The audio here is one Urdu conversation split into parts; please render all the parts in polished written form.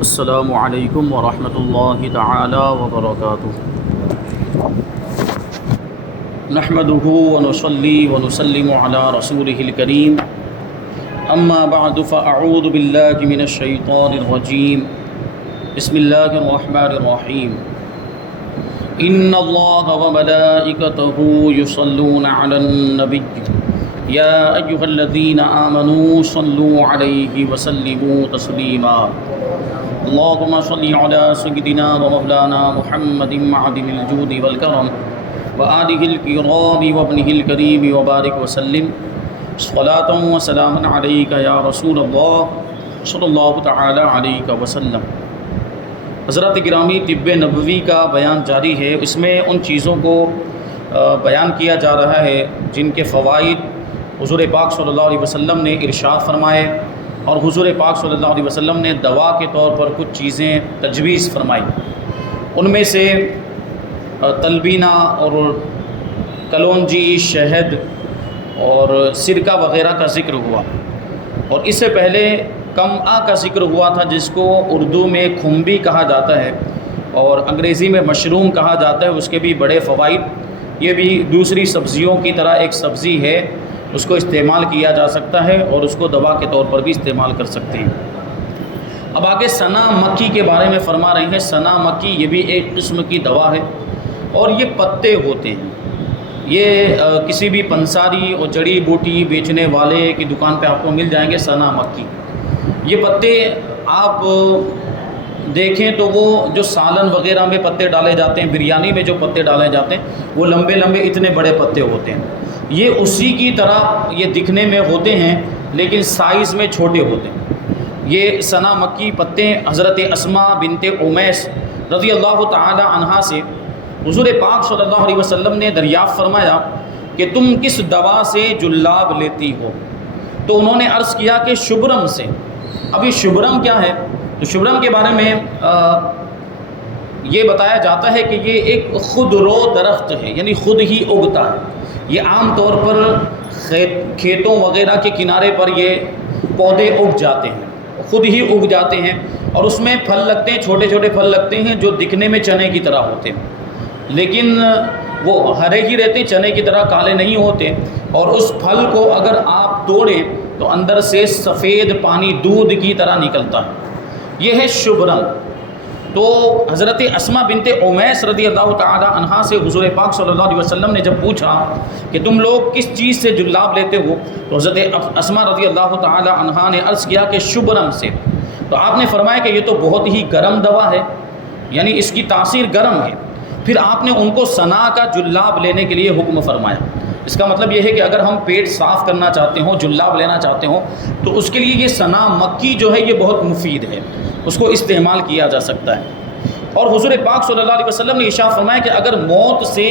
السلام علیکم ورحمۃ اللہ تعالی وبرکاتہ۔ نحمده ونصلي ونسلم على رسوله الكريم، اما بعد فاعوذ باللہ من الشیطان الرجیم، بسم اللہ الرحمن الرحیم۔ ان اللہ وملائکتہ یصلون علی النبی یا ایھا الذین آمنوا صلوا علیہ وسلموا تسلیما۔ اللهم صل على سيدنا ومولانا محمد معدن الجود والكرم وآله الكرام وابنه الكريم وبارك وسلم صلاة وسلاما عليك يا رسول الله صلی اللہ تعالی علیہ وسلم۔ حضرات گرامی، طب نبوی کا بیان جاری ہے۔ اس میں ان چیزوں کو بیان کیا جا رہا ہے جن کے فوائد حضور پاک صلی اللہ علیہ وسلم نے ارشاد فرمائے، اور حضور پاک صلی اللہ علیہ وسلم نے دوا کے طور پر کچھ چیزیں تجویز فرمائی۔ ان میں سے تلبینہ اور کلونجی، شہد اور سرکہ وغیرہ کا ذکر ہوا، اور اس سے پہلے کمآ کا ذکر ہوا تھا، جس کو اردو میں کھمبی کہا جاتا ہے اور انگریزی میں مشروم کہا جاتا ہے۔ اس کے بھی بڑے فوائد، یہ بھی دوسری سبزیوں کی طرح ایک سبزی ہے، اس کو استعمال کیا جا سکتا ہے اور اس کو دوا کے طور پر بھی استعمال کر سکتے ہیں۔ اب آگے سنا مکی کے بارے میں فرما رہے ہیں۔ سنا مکی یہ بھی ایک قسم کی دوا ہے، اور یہ پتے ہوتے ہیں۔ یہ کسی بھی پنساری اور جڑی بوٹی بیچنے والے کی دکان پہ آپ کو مل جائیں گے سنا مکی۔ یہ پتے آپ دیکھیں تو وہ جو سالن وغیرہ میں پتے ڈالے جاتے ہیں، بریانی میں جو پتے ڈالے جاتے ہیں، وہ لمبے لمبے اتنے بڑے پتے ہوتے ہیں۔ یہ اسی کی طرح یہ دکھنے میں ہوتے ہیں، لیکن سائز میں چھوٹے ہوتے ہیں۔ یہ سنا مکی پتے حضرت اسماء بنت امیس رضی اللہ تعالی عنہا سے حضور پاک صلی اللہ علیہ وسلم نے دریافت فرمایا کہ تم کس دوا سے جلاب لیتی ہو؟ تو انہوں نے عرض کیا کہ شبرم سے۔ اب یہ شبرم کیا ہے؟ تو شبرم کے بارے میں یہ بتایا جاتا ہے کہ یہ ایک خود رو درخت ہے، یعنی خود ہی اگتا ہے۔ یہ عام طور پر کھیتوں وغیرہ کے کنارے پر یہ پودے اگ جاتے ہیں، خود ہی اگ جاتے ہیں، اور اس میں پھل لگتے ہیں، چھوٹے چھوٹے پھل لگتے ہیں جو دکھنے میں چنے کی طرح ہوتے ہیں، لیکن وہ ہرے ہی رہتے، چنے کی طرح کالے نہیں ہوتے۔ اور اس پھل کو اگر آپ توڑیں تو اندر سے سفید پانی دودھ کی طرح نکلتا ہے۔ یہ ہے شبرم۔ تو حضرت اسماء بنت امیس رضی اللہ تعالی عنہا سے حضور پاک صلی اللہ علیہ وسلم نے جب پوچھا کہ تم لوگ کس چیز سے جلاب لیتے ہو، تو حضرت اسماء رضی اللہ تعالی عنہا نے عرض کیا کہ شبرم سے۔ تو آپ نے فرمایا کہ یہ تو بہت ہی گرم دوا ہے، یعنی اس کی تاثیر گرم ہے۔ پھر آپ نے ان کو سنا کا جلاب لینے کے لیے حکم فرمایا۔ اس کا مطلب یہ ہے کہ اگر ہم پیٹ صاف کرنا چاہتے ہوں، جلاب لینا چاہتے ہوں، تو اس کے لیے یہ سنا مکی جو ہے یہ بہت مفید ہے، اس کو استعمال کیا جا سکتا ہے۔ اور حضور پاک صلی اللہ علیہ وسلم نے ارشاد فرمایا کہ اگر موت سے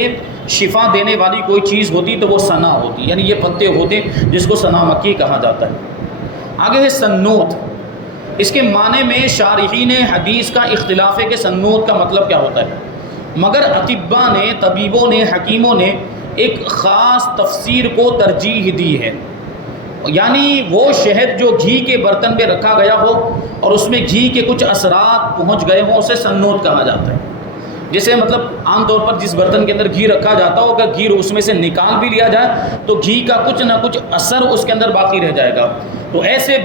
شفا دینے والی کوئی چیز ہوتی تو وہ سنا ہوتی، یعنی یہ پتے ہوتے جس کو سنا مکی کہا جاتا ہے۔ آگے ہے سنوت۔ اس کے معنی میں شارحین حدیث کا اختلاف ہے کہ سنوت کا مطلب کیا ہوتا ہے، مگر اطباء نے، طبیبوں نے، حکیموں نے ایک خاص تفسیر کو ترجیح دی ہے، یعنی وہ شہد جو گھی کے برتن پہ رکھا گیا ہو اور اس میں گھی کے کچھ اثرات پہنچ گئے ہوں، اسے سنوت کہا جاتا ہے۔ جیسے مطلب عام طور پر جس برتن کے اندر گھی رکھا جاتا ہو، اگر گھی اس میں سے نکال بھی لیا جائے تو گھی کا کچھ نہ کچھ اثر اس کے اندر باقی رہ جائے گا۔ تو ایسے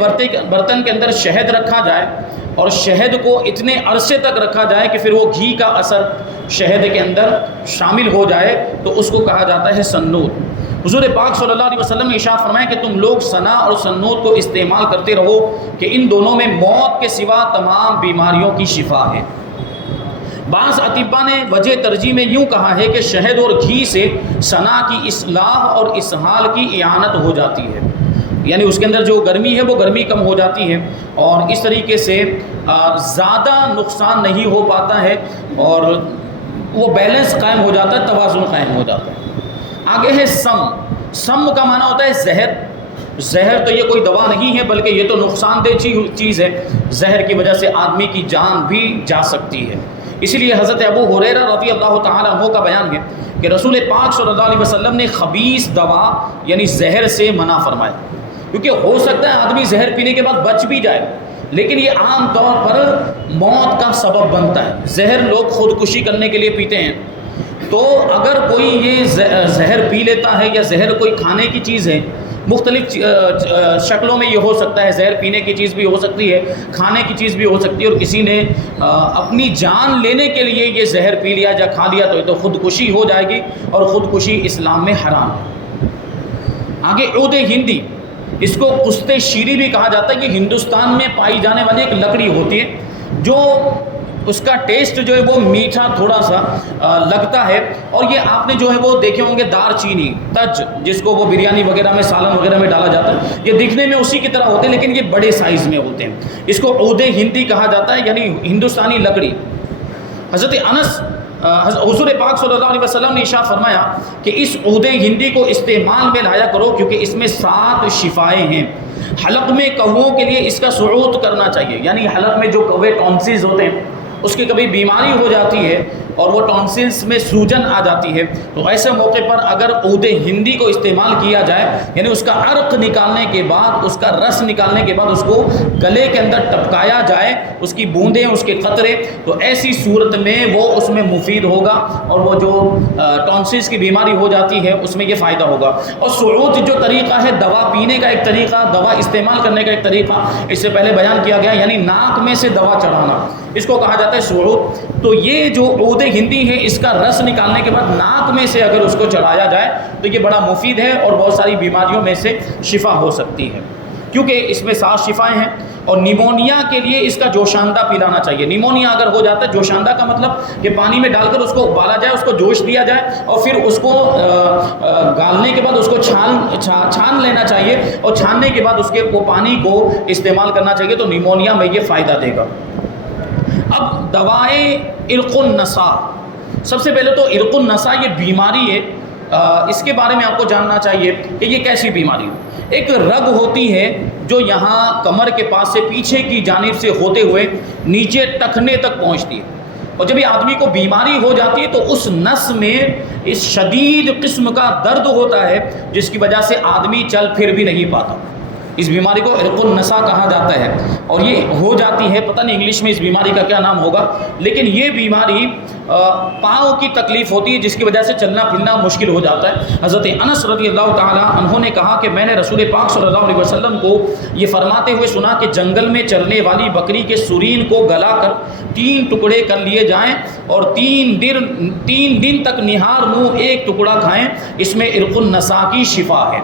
برتن کے اندر شہد رکھا جائے اور شہد کو اتنے عرصے تک رکھا جائے کہ پھر وہ گھی کا اثر شہد کے اندر شامل ہو جائے، تو اس کو کہا جاتا ہے سنوت۔ حضور پاک صلی اللہ علیہ وسلم نے ارشاد فرمایا کہ تم لوگ سنا اور سنوت کو استعمال کرتے رہو کہ ان دونوں میں موت کے سوا تمام بیماریوں کی شفا ہے۔ بعض اطباء نے وجہ ترجیح میں یوں کہا ہے کہ شہد اور گھی سے سنا کی اصلاح اور اسہال کی اعانت ہو جاتی ہے، یعنی اس کے اندر جو گرمی ہے وہ گرمی کم ہو جاتی ہے، اور اس طریقے سے زیادہ نقصان نہیں ہو پاتا ہے، اور وہ بیلنس قائم ہو جاتا ہے، توازن قائم ہو جاتا ہے۔ آگے ہے سم۔ سم کا معنی ہوتا ہے زہر۔ زہر تو یہ کوئی دوا نہیں ہے، بلکہ یہ تو نقصان دہ چیز ہے، زہر کی وجہ سے آدمی کی جان بھی جا سکتی ہے۔ اسی لیے حضرت ابو ہریرہ رضی اللہ تعالیٰ عنہ کا بیان ہے کہ رسول پاک صلی اللہ علیہ وسلم نے خبیث دوا یعنی زہر سے منع فرمایا، کیونکہ ہو سکتا ہے آدمی زہر پینے کے بعد بچ بھی جائے، لیکن یہ عام طور پر موت کا سبب بنتا ہے۔ زہر لوگ خودکشی کرنے کے لیے پیتے ہیں، تو اگر کوئی یہ زہر پی لیتا ہے یا زہر کوئی کھانے کی چیز ہے، مختلف شکلوں میں یہ ہو سکتا ہے، زہر پینے کی چیز بھی ہو سکتی ہے، کھانے کی چیز بھی ہو سکتی ہے، اور کسی نے اپنی جان لینے کے لیے یہ زہر پی لیا یا کھا لیا تو یہ تو خودکشی ہو جائے گی، اور خودکشی اسلام میں حرام ہے۔ آگے عود ہندی، اس کو قسط شیری بھی کہا جاتا ہے۔ یہ ہندوستان میں پائی جانے والی ایک لکڑی ہوتی ہے جو اس کا ٹیسٹ جو ہے وہ میٹھا تھوڑا سا لگتا ہے، اور یہ آپ نے جو ہے وہ دیکھے ہوں گے دار چینی، تج، جس کو وہ بریانی وغیرہ میں، سالن وغیرہ میں ڈالا جاتا ہے، یہ دکھنے میں اسی کی طرح ہوتے ہیں لیکن یہ بڑے سائز میں ہوتے ہیں۔ اس کو عود ہندی کہا جاتا ہے، یعنی ہندوستانی لکڑی۔ حضرت انس، حضور پاک صلی اللہ علیہ وسلم نے ارشاد فرمایا کہ اس عود ہندی کو استعمال میں لایا کرو کیونکہ اس میں 7 شفائیں ہیں۔ حلق میں کووں کے لیے اس کا صعود کرنا چاہیے، یعنی حلق میں جو کوے ٹونسلز ہوتے ہیں اس کی کبھی بیماری ہو جاتی ہے اور وہ ٹونسلز میں سوجن آ جاتی ہے، تو ایسے موقع پر اگر عود ہندی کو استعمال کیا جائے، یعنی اس کا عرق نکالنے کے بعد، اس کا رس نکالنے کے بعد اس کو گلے کے اندر ٹپکایا جائے، اس کی بوندیں، اس کے قطرے، تو ایسی صورت میں وہ اس میں مفید ہوگا، اور وہ جو ٹونسلز کی بیماری ہو جاتی ہے اس میں یہ فائدہ ہوگا۔ اور صعود جو طریقہ ہے، دوا پینے کا ایک طریقہ، دوا استعمال کرنے کا ایک طریقہ اس سے پہلے بیان کیا گیا، یعنی ناک میں سے دوا چڑھانا، اس کو کہا جاتا ہے صعود۔ تو یہ جو عود ہندی ہے، اس کا رس نکالنے کے بعد ناک میں سے اگر اس کو چڑھایا جائے تو یہ بڑا مفید ہے اور بہت ساری بیماریوں میں سے شفا ہو سکتی ہے، کیونکہ اس میں 7 شفائیں ہیں۔ اور نیمونیا کے لیے اس کا جوشاندہ پلانا چاہیے۔ نیمونیا اگر ہو جاتا ہے، جوشاندہ کا مطلب کہ پانی میں ڈال کر اس کو ابالا جائے، اس کو جوش دیا جائے، اور پھر اس کو گالنے کے بعد اس کو چھان لینا چاہیے، اور چھاننے کے بعد اس کے وہ پانی کو استعمال کرنا چاہیے، تو نیمونیا میں یہ فائدہ دے گا۔ اب دوائیں عرق النسا، سب سے پہلے تو عرق النسا یہ بیماری ہے، اس کے بارے میں آپ کو جاننا چاہیے کہ یہ کیسی بیماری ہے۔ ایک رگ ہوتی ہے جو یہاں کمر کے پاس سے پیچھے کی جانب سے ہوتے ہوئے نیچے ٹخنے تک پہنچتی ہے، اور جب یہ آدمی کو بیماری ہو جاتی ہے تو اس نس میں اس شدید قسم کا درد ہوتا ہے جس کی وجہ سے آدمی چل پھر بھی نہیں پاتا۔ اس بیماری کو عرق النسا کہا جاتا ہے، اور یہ ہو جاتی ہے، پتہ نہیں انگلش میں اس بیماری کا کیا نام ہوگا، لیکن یہ بیماری پاؤں کی تکلیف ہوتی ہے جس کی وجہ سے چلنا پھرنا مشکل ہو جاتا ہے۔ حضرت انس رضی اللہ تعالیٰ عنہ نے کہا کہ میں نے رسول پاک صلی اللہ علیہ وسلم کو یہ فرماتے ہوئے سنا کہ جنگل میں چرنے والی بکری کے سرین کو گلا کر 3 ٹکڑے کر لیے جائیں، اور 3 دن تک نہار منہ ایک ٹکڑا کھائیں، اس میں عرق النسا کی شفا ہے۔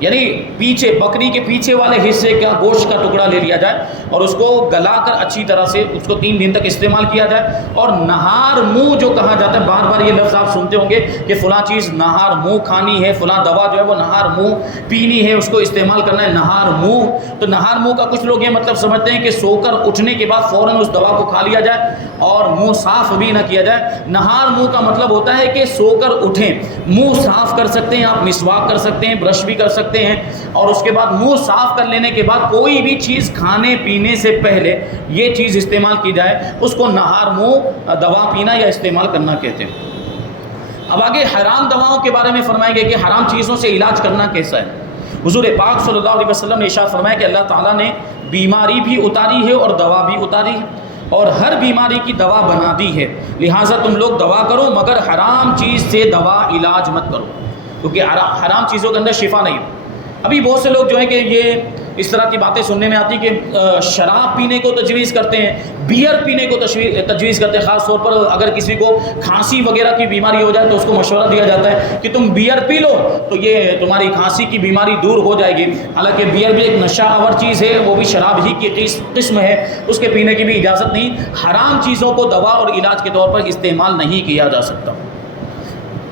یعنی پیچھے بکری کے پیچھے والے حصے کا گوشت کا ٹکڑا لے لیا جائے اور اس کو گلا کر اچھی طرح سے اس کو 3 دن تک استعمال کیا جائے، اور نہار منہ جو کہا جاتا ہے، بار بار یہ لفظ آپ سنتے ہوں گے کہ فلاں چیز نہار منہ کھانی ہے، فلاں دوا جو ہے وہ نہار منہ پینی ہے، اس کو استعمال کرنا ہے نہار منہ۔ تو نہار منہ کا کچھ لوگ یہ مطلب سمجھتے ہیں کہ سو کر اٹھنے کے بعد فوراً اس دوا کو کھا لیا جائے اور منہ صاف بھی نہ کیا جائے۔ نہار منہ کا مطلب ہوتا ہے کہ سو کر اٹھیں، منہ صاف کر سکتے ہیں آپ، مسواک کر سکتے ہیں، برش بھی کر سکتے ہیں، اور اس کے بعد منہ صاف کر لینے کے بعد کوئی بھی چیز کھانے پینے سے پہلے یہ چیز استعمال کی جائے، اس کو نہار منہ دوا پینا یا استعمال کرنا کہتے ہیں۔ اب آگے حرام دواؤں کے بارے میں فرمائیں گے کہ حرام چیزوں سے علاج کرنا کیسا ہے۔ حضور پاک صلی اللہ علیہ وسلم نے ارشاد فرمایا کہ اللہ تعالیٰ نے بیماری بھی اتاری ہے اور دوا بھی اتاری ہے، اور ہر بیماری کی دوا بنا دی ہے، لہٰذا تم لوگ دوا کرو مگر حرام چیز سے دوا علاج مت کرو، کیونکہ حرام چیزوں کے اندر شفا نہیں۔ ابھی بہت سے لوگ جو ہیں کہ یہ اس طرح کی باتیں سننے میں آتی کہ شراب پینے کو تجویز کرتے ہیں، بیئر پینے کو تجویز کرتے ہیں، خاص طور پر اگر کسی کو کھانسی وغیرہ کی بیماری ہو جائے تو اس کو مشورہ دیا جاتا ہے کہ تم بیئر پی لو تو یہ تمہاری کھانسی کی بیماری دور ہو جائے گی۔ حالانکہ بیئر بھی ایک نشہ آور چیز ہے، وہ بھی شراب ہی کی قسم ہے، اس کے پینے کی بھی اجازت نہیں۔ حرام چیزوں کو دوا اور علاج کے طور پر استعمال نہیں کیا جا سکتا،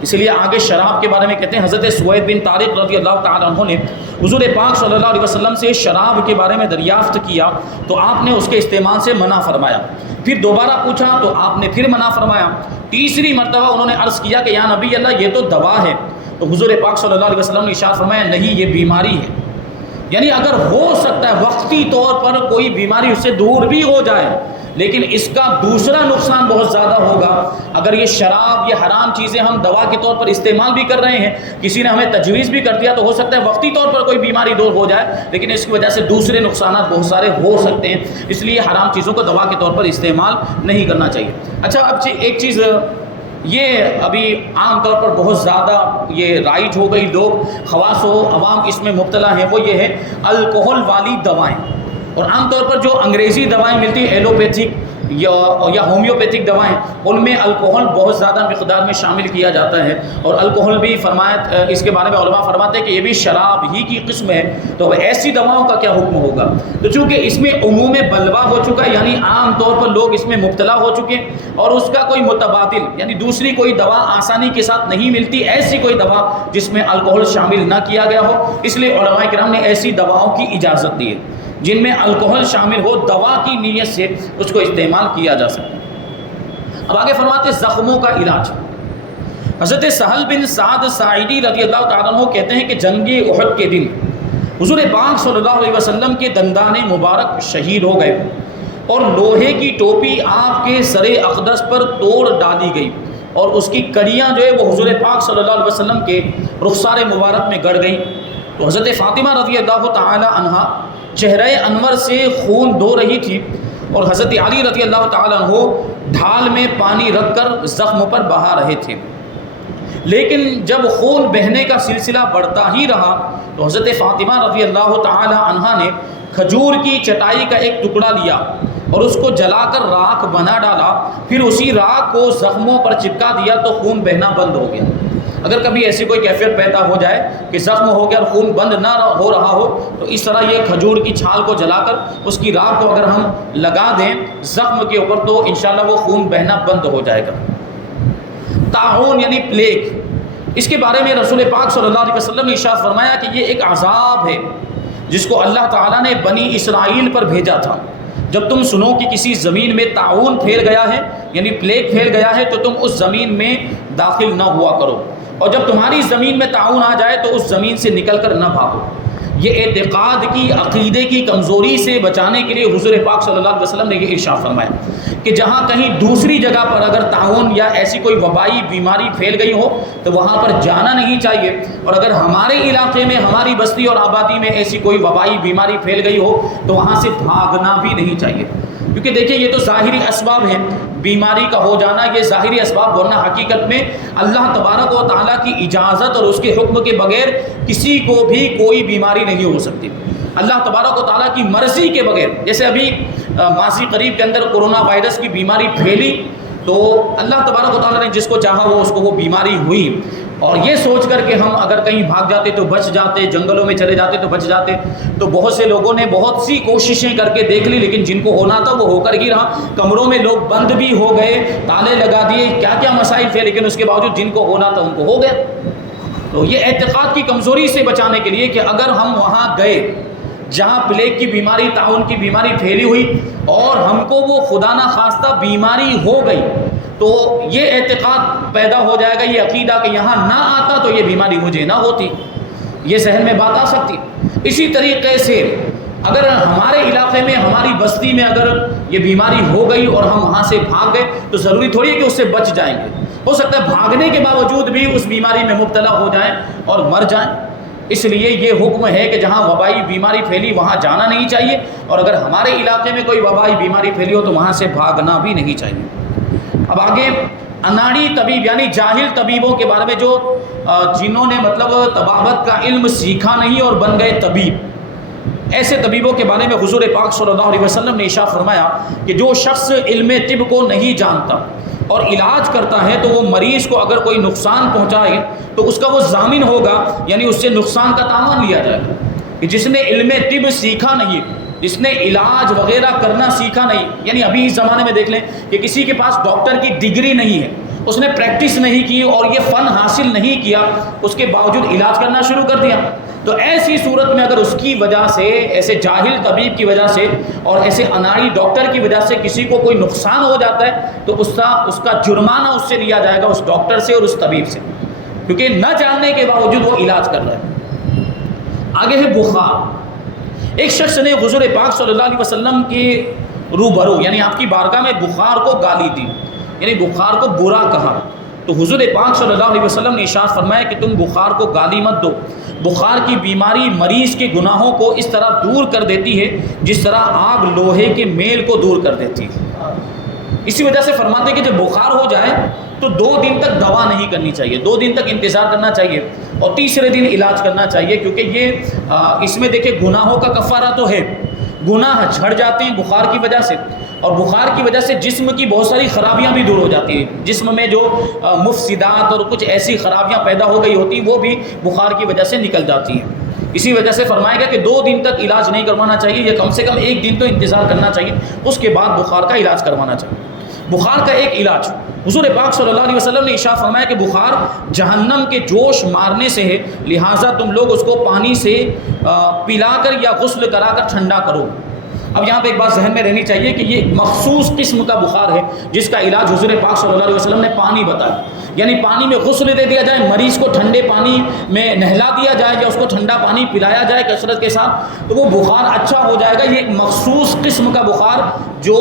اس لیے آگے شراب کے بارے میں کہتے ہیں حضرت سوید بن طارق رضی اللہ تعالیٰ عنہ نے حضور پاک صلی اللہ علیہ وسلم سے شراب کے بارے میں دریافت کیا تو آپ نے اس کے استعمال سے منع فرمایا، پھر دوبارہ پوچھا تو آپ نے پھر منع فرمایا، تیسری مرتبہ انہوں نے عرض کیا کہ یا نبی اللہ یہ تو دوا ہے، تو حضور پاک صلی اللہ علیہ وسلم نے ارشاد فرمایا نہیں یہ بیماری ہے، یعنی اگر ہو سکتا ہے وقتی طور پر کوئی بیماری اس سے دور بھی ہو جائے، لیکن اس کا دوسرا نقصان بہت زیادہ ہوگا۔ اگر یہ شراب، یہ حرام چیزیں ہم دوا کے طور پر استعمال بھی کر رہے ہیں، کسی نے ہمیں تجویز بھی کر دیا، تو ہو سکتا ہے وقتی طور پر کوئی بیماری دور ہو جائے، لیکن اس کی وجہ سے دوسرے نقصانات بہت سارے ہو سکتے ہیں، اس لیے حرام چیزوں کو دوا کے طور پر استعمال نہیں کرنا چاہیے۔ اچھا، اب ایک چیز یہ ابھی عام طور پر بہت زیادہ یہ رائج ہو گئی، لوگ خواص و عوام اس میں مبتلا ہیں، وہ یہ ہے الکحل والی دوائیں۔ اور عام طور پر جو انگریزی دوائیں ملتی ہیں، ایلوپیتھک یا ہومیوپیتھک دوائیں، ان میں الکحل بہت زیادہ مقدار میں شامل کیا جاتا ہے، اور الکحل بھی فرمایا، اس کے بارے میں علماء فرماتے ہیں کہ یہ بھی شراب ہی کی قسم ہے۔ تو ایسی دواؤں کا کیا حکم ہوگا؟ تو چونکہ اس میں عموم بلوا ہو چکا ہے، یعنی عام طور پر لوگ اس میں مبتلا ہو چکے ہیں، اور اس کا کوئی متبادل یعنی دوسری کوئی دوا آسانی کے ساتھ نہیں ملتی، ایسی کوئی دوا جس میں الکحل شامل نہ کیا گیا ہو، اس لیے علماء کرام نے ایسی دواؤں کی اجازت دی ہے جن میں الکحل شامل ہو، دوا کی نیت سے اس کو استعمال کیا جا سکتا ہے۔ اب آگے فرماتے زخموں کا علاج۔ حضرت سہل بن سعد ساعدی رضی اللہ تعالیٰ عنہ کہتے ہیں کہ جنگ احد کے دن حضور پاک صلی اللہ علیہ وسلم کے دندان مبارک شہید ہو گئے، اور لوہے کی ٹوپی آپ کے سر اقدس پر توڑ ڈالی گئی، اور اس کی کڑیاں جو ہے وہ حضور پاک صلی اللہ علیہ وسلم کے رخسار مبارک میں گڑ گئیں۔ تو حضرت فاطمہ رضی اللہ تعالی عنہا چہرہ انور سے خون دھو رہی تھی، اور حضرت علی رضی اللہ تعالیٰ عنہ ڈھال میں پانی رکھ کر زخم پر بہا رہے تھے۔ لیکن جب خون بہنے کا سلسلہ بڑھتا ہی رہا تو حضرت فاطمہ رضی اللہ تعالی عنہا نے کھجور کی چٹائی کا ایک ٹکڑا لیا اور اس کو جلا کر راکھ بنا ڈالا، پھر اسی راکھ کو زخموں پر چپکا دیا تو خون بہنا بند ہو گیا۔ اگر کبھی ایسی کوئی کیفیت پیدا ہو جائے کہ زخم ہو گیا اور خون بند نہ ہو رہا ہو، تو اس طرح یہ کھجور کی چھال کو جلا کر اس کی راکھ کو اگر ہم لگا دیں زخم کے اوپر تو انشاءاللہ وہ خون بہنا بند ہو جائے گا۔ طاعون یعنی پلیگ، اس کے بارے میں رسول پاک صلی اللہ علیہ وسلم نے ارشاد فرمایا کہ یہ ایک عذاب ہے جس کو اللہ تعالیٰ نے بنی اسرائیل پر بھیجا تھا۔ جب تم سنو کہ کسی زمین میں طاعون پھیل گیا ہے یعنی پلیگ پھیل گیا ہے تو تم اس زمین میں داخل نہ ہوا کرو، اور جب تمہاری زمین میں طاعون آ جائے تو اس زمین سے نکل کر نہ بھاگو۔ یہ اعتقاد کی، عقیدے کی کمزوری سے بچانے کے لیے حضور پاک صلی اللہ علیہ وسلم نے یہ ارشاد فرمایا کہ جہاں کہیں دوسری جگہ پر اگر طاعون یا ایسی کوئی وبائی بیماری پھیل گئی ہو تو وہاں پر جانا نہیں چاہیے، اور اگر ہمارے علاقے میں، ہماری بستی اور آبادی میں ایسی کوئی وبائی بیماری پھیل گئی ہو تو وہاں سے بھاگنا بھی نہیں چاہیے، کیونکہ دیکھیں یہ تو ظاہری اسباب ہیں، بیماری کا ہو جانا یہ ظاہری اسباب، ورنہ حقیقت میں اللہ تبارک و تعالیٰ کی اجازت اور اس کے حکم کے بغیر کسی کو بھی کوئی بیماری نہیں ہو سکتی۔ اللہ تبارک و تعالیٰ کی مرضی کے بغیر، جیسے ابھی ماضی قریب کے اندر کورونا وائرس کی بیماری پھیلی تو اللہ تبارک و تعالیٰ نے جس کو چاہا وہ اس کو وہ بیماری ہوئی، اور یہ سوچ کر کہ ہم اگر کہیں بھاگ جاتے تو بچ جاتے، جنگلوں میں چلے جاتے تو بچ جاتے، تو بہت سے لوگوں نے بہت سی کوششیں کر کے دیکھ لی، لیکن جن کو ہونا تھا وہ ہو کر ہی رہا۔ کمروں میں لوگ بند بھی ہو گئے، تالے لگا دیے، کیا کیا مسائل تھے، لیکن اس کے باوجود جن کو ہونا تھا ان کو ہو گیا۔ تو یہ اعتقاد کی کمزوری سے بچانے کے لیے کہ اگر ہم وہاں گئے جہاں پلیگ کی بیماری، طاعون کی بیماری پھیلی ہوئی اور ہم کو وہ خدا نہ خواستہ بیماری ہو گئی، تو یہ اعتقاد پیدا ہو جائے گا، یہ عقیدہ کہ یہاں نہ آتا تو یہ بیماری مجھے نہ ہوتی، یہ ذہن میں بات آ سکتی۔ اسی طریقے سے اگر ہمارے علاقے میں، ہماری بستی میں اگر یہ بیماری ہو گئی اور ہم وہاں سے بھاگ گئے تو ضروری تھوڑی ہے کہ اس سے بچ جائیں گے، ہو سکتا ہے بھاگنے کے باوجود بھی اس بیماری میں مبتلا ہو جائیں اور مر جائیں۔ اس لیے یہ حکم ہے کہ جہاں وبائی بیماری پھیلی وہاں جانا نہیں چاہیے، اور اگر ہمارے علاقے میں کوئی وبائی بیماری پھیلی ہو تو وہاں سے بھاگنا بھی نہیں چاہیے۔ اب آگے اناڑی طبیب یعنی جاہل طبیبوں کے بارے میں، جو جنہوں نے مطلب طبابت کا علم سیکھا نہیں اور بن گئے طبیب، ایسے طبیبوں کے بارے میں حضور پاک صلی اللہ علیہ وسلم نے ارشاد فرمایا کہ جو شخص علم طب کو نہیں جانتا اور علاج کرتا ہے تو وہ مریض کو اگر کوئی نقصان پہنچائے تو اس کا وہ ضامن ہوگا، یعنی اس سے نقصان کا تاوان لیا جائے گا۔ کہ جس نے علم طب سیکھا نہیں، جس نے علاج وغیرہ کرنا سیکھا نہیں، یعنی ابھی اس زمانے میں دیکھ لیں کہ کسی کے پاس ڈاکٹر کی ڈگری نہیں ہے، اس نے پریکٹس نہیں کی اور یہ فن حاصل نہیں کیا، اس کے باوجود علاج کرنا شروع کر دیا، تو ایسی صورت میں اگر اس کی وجہ سے، ایسے جاہل طبیب کی وجہ سے اور ایسے اناڑی ڈاکٹر کی وجہ سے کسی کو کوئی نقصان ہو جاتا ہے تو اس کا جرمانہ اس سے لیا جائے گا، اس ڈاکٹر سے اور اس طبیب سے، کیونکہ نہ جاننے کے باوجود وہ علاج کر رہا ہے۔ آگے ہے بخار، ایک شخص نے حضور پاک صلی اللہ علیہ وسلم کے روبرو یعنی آپ کی بارگاہ میں بخار کو گالی دی، یعنی بخار کو برا کہا، تو حضور پاک صلی اللہ علیہ وسلم نے ارشاد فرمایا کہ تم بخار کو گالی مت دو، بخار کی بیماری مریض کے گناہوں کو اس طرح دور کر دیتی ہے جس طرح آگ لوہے کے میل کو دور کر دیتی ہے۔ اسی وجہ سے فرماتے ہیں کہ جب بخار ہو جائے تو 2 دن تک دوا نہیں کرنی چاہیے، 2 دن تک انتظار کرنا چاہیے اور تیسرے دن علاج کرنا چاہیے، کیونکہ یہ اس میں دیکھیں گناہوں کا کفارہ تو ہے، گناہ جھڑ جاتے ہیں بخار کی وجہ سے، اور بخار کی وجہ سے جسم کی بہت ساری خرابیاں بھی دور ہو جاتی ہیں، جسم میں جو مفسدات اور کچھ ایسی خرابیاں پیدا ہو گئی ہوتی ہیں وہ بھی بخار کی وجہ سے نکل جاتی ہیں۔ اسی وجہ سے فرمایا گیا کہ 2 دن تک علاج نہیں کروانا چاہیے، یا کم سے کم 1 دن تو انتظار کرنا چاہیے، اس کے بعد بخار کا علاج کروانا چاہیے۔ بخار کا ایک علاج حضور پاک صلی اللہ علیہ وسلم نے ارشاد فرمایا کہ بخار جہنم کے جوش مارنے سے ہے، لہٰذا تم لوگ اس کو پانی سے پلا کر یا غسل کرا کر ٹھنڈا کرو۔ اب یہاں پہ ایک بات ذہن میں رہنی چاہیے کہ یہ ایک مخصوص قسم کا بخار ہے جس کا علاج حضور پاک صلی اللہ علیہ وسلم نے پانی بتایا، یعنی پانی میں غسل دے دیا جائے، مریض کو ٹھنڈے پانی میں نہلا دیا جائے یا اس کو ٹھنڈا پانی پلایا جائے کثرت کے ساتھ، تو وہ بخار اچھا ہو جائے گا۔ یہ ایک مخصوص قسم کا بخار جو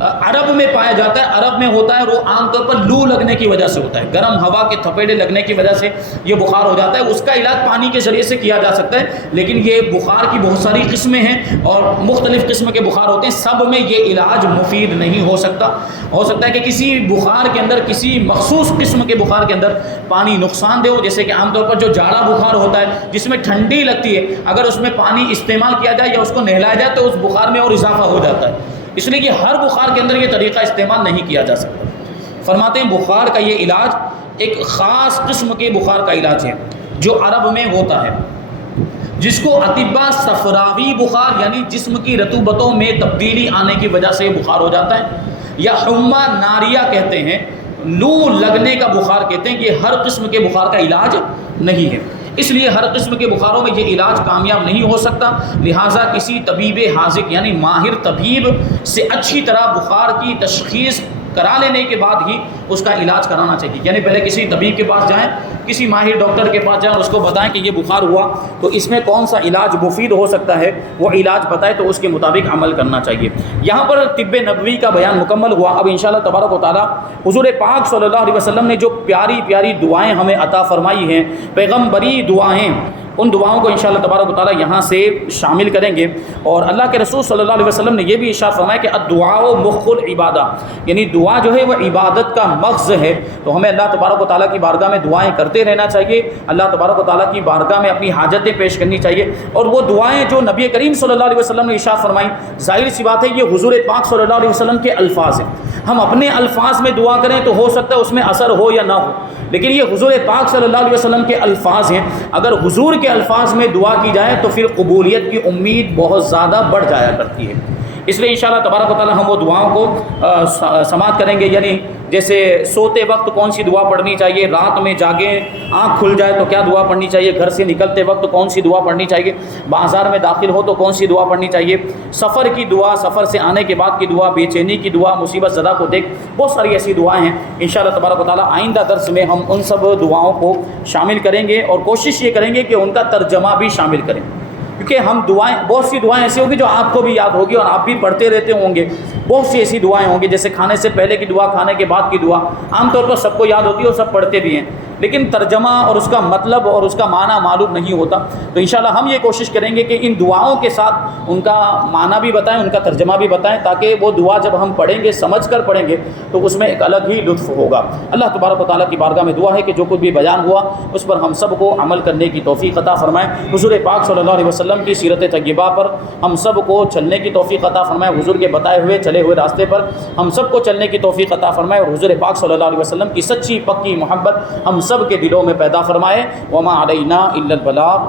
عرب میں پایا جاتا ہے، عرب میں ہوتا ہے، اور وہ عام طور پر لو لگنے کی وجہ سے ہوتا ہے، گرم ہوا کے تھپیڑے لگنے کی وجہ سے یہ بخار ہو جاتا ہے۔ اس کا علاج پانی کے ذریعے سے کیا جا سکتا ہے، لیکن یہ بخار کی بہت ساری قسمیں ہیں اور مختلف قسم کے بخار ہوتے ہیں، سب میں یہ علاج مفید نہیں ہو سکتا۔ ہو سکتا ہے کہ کسی بخار کے اندر، کسی مخصوص قسم کے بخار کے اندر پانی نقصان دہ ہو، جیسے کہ عام طور پر جو جاڑا بخار ہوتا ہے جس میں ٹھنڈی لگتی ہے، اگر اس میں پانی استعمال کیا جائے یا اس کو نہلایا جائے تو اس بخار میں اور اضافہ ہو جاتا ہے، اس لیے کہ ہر بخار کے اندر یہ طریقہ استعمال نہیں کیا جا سکتا۔ فرماتے ہیں بخار کا یہ علاج ایک خاص قسم کے بخار کا علاج ہے جو عرب میں ہوتا ہے، جس کو اطباء صفراوی بخار یعنی جسم کی رطوبتوں میں تبدیلی آنے کی وجہ سے بخار ہو جاتا ہے، یا حمہ ناریہ کہتے ہیں، لو لگنے کا بخار کہتے ہیں۔ یہ ہر قسم کے بخار کا علاج نہیں ہے، اس لیے ہر قسم کے بخاروں میں یہ علاج کامیاب نہیں ہو سکتا، لہٰذا کسی طبیب حاذق یعنی ماہر طبیب سے اچھی طرح بخار کی تشخیص کرا لینے کے بعد ہی اس کا علاج کرانا چاہیے، یعنی پہلے کسی طبیب کے پاس جائیں، کسی ماہر ڈاکٹر کے پاس جائیں اور اس کو بتائیں کہ یہ بخار ہوا تو اس میں کون سا علاج مفید ہو سکتا ہے، وہ علاج بتائے تو اس کے مطابق عمل کرنا چاہیے۔ یہاں پر طب نبوی کا بیان مکمل ہوا۔ اب انشاءاللہ تبارک و تعالیٰ حضور پاک صلی اللہ علیہ وسلم نے جو پیاری پیاری دعائیں ہمیں عطا فرمائی ہیں، پیغمبری دعائیں، ان دعاؤں کو انشاءاللہ تبارک و تعالیٰ یہاں سے شامل کریں گے۔ اور اللہ کے رسول صلی اللہ علیہ وسلم نے یہ بھی ارشاد فرمایا کہ الدعاء مخ العبادہ، یعنی دعا جو ہے وہ عبادت کا مغز ہے، تو ہمیں اللہ تبارک و تعالیٰ کی بارگاہ میں دعائیں کرتے رہنا چاہیے، اللہ تبارک و تعالیٰ کی بارگاہ میں اپنی حاجتیں پیش کرنی چاہیے۔ اور وہ دعائیں جو نبی کریم صلی اللہ علیہ وسلم نے ارشاد فرمائیں، ظاہر سی بات ہے یہ حضور پاک صلی اللہ علیہ وسلم کے الفاظ ہیں، ہم اپنے الفاظ میں دعا کریں تو ہو سکتا ہے اس میں اثر ہو یا نہ ہو، لیکن یہ حضور پاک صلی اللہ علیہ وسلم کے الفاظ ہیں، اگر حضور کے الفاظ میں دعا کی جائے تو پھر قبولیت کی امید بہت زیادہ بڑھ جایا کرتی ہے۔ اس لیے انشاءاللہ تبارک و تعالیٰ ہم وہ دعاؤں کو سماعت کریں گے، یعنی جیسے سوتے وقت کون سی دعا پڑھنی چاہیے، رات میں جاگیں آنکھ کھل جائے تو کیا دعا پڑھنی چاہیے، گھر سے نکلتے وقت کون سی دعا پڑھنی چاہیے، بازار میں داخل ہو تو کون سی دعا پڑھنی چاہیے، سفر کی دعا، سفر سے آنے کے بعد کی دعا، بے چینی کی دعا، مصیبت زدہ کو دیکھ، بہت ساری ایسی دعائیں ہیں۔ انشاءاللہ تبارک و تعالیٰ آئندہ درس میں ہم ان سب دعاؤں کو شامل کریں گے اور کوشش یہ کریں گے کہ ان کا ترجمہ بھی شامل کریں، کیونکہ ہم دعائیں، بہت سی دعائیں ایسی ہوگی جو آپ کو بھی یاد ہوگی اور آپ بھی پڑھتے رہتے ہوں گے، بہت سی ایسی دعائیں ہوں گی جیسے کھانے سے پہلے کی دعا، کھانے کے بعد کی دعا، عام طور پر سب کو یاد ہوتی ہے اور سب پڑھتے بھی ہیں، لیکن ترجمہ اور اس کا مطلب اور اس کا معنی معلوم نہیں ہوتا۔ تو انشاءاللہ ہم یہ کوشش کریں گے کہ ان دعاؤں کے ساتھ ان کا معنی بھی بتائیں، ان کا ترجمہ بھی بتائیں، تاکہ وہ دعا جب ہم پڑھیں گے، سمجھ کر پڑھیں گے تو اس میں ایک الگ ہی لطف ہوگا۔ اللہ تبارک و تعالیٰ کی بارگاہ میں دعا ہے کہ جو کچھ بھی بیان ہوا اس پر ہم سب کو عمل کرنے کی توفیق عطا فرمائے، حضور پاک صلی اللہ علیہ وسلم کی سیرت طیبہ پر ہم سب کو چلنے کی توفیق عطا فرمائے، حضور کے بتائے ہوئے چلے ہوئے راستے پر ہم سب کو چلنے کی توفیق عطا فرمائے، اور حضور پاک صلی اللہ علیہ وسلم کی سچی پکی محبت ہم سب کے دلوں میں پیدا فرمائے۔ وما علینا الا البلاغ۔